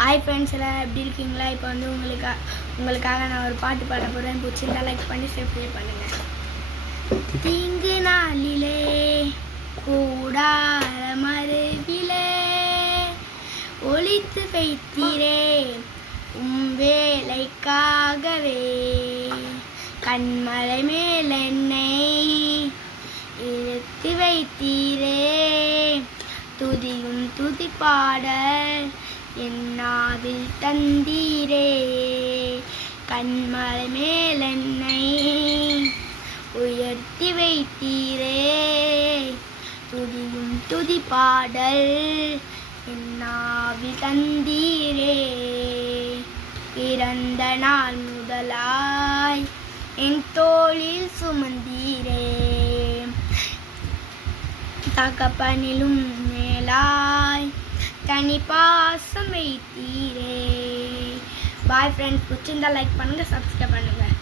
Hi friends எல்லாம் எப்படி இருக்கீங்களா? இப்போ வந்து உங்களுக்காக நான் ஒரு பாட்டு பாட போகிறேன். பிடிச்சிருந்தா லைக் பண்ணி சப்ஸ்கிரைப் பண்ணுங்கள். தீங்கு நாளிலே கூடார மறுவிலே ஒளித்து வைத்தீரே வேலைக்காகவே கண்மலை மேல் என்னை இழுத்து வைத்தீரே துதியும் துதி பாடல் என்னாவில் தந்தீரே கண்மலை மேல் என்னை உயர்த்தி வைத்தீரே துதியும் துதி பாடல் என்னாவில் தந்தீரே பிறந்த நாள் முதலாய் என் தோளில் சுமந்தீரே தகப்பனிலும் மேலாய் தனி பாசம் வைத்தீரே. பாய் ஃப்ரெண்ட்ஸ், பிடிச்சிருந்தா லைக் பண்ணுங்கள், சப்ஸ்கிரைப் பண்ணுங்கள்.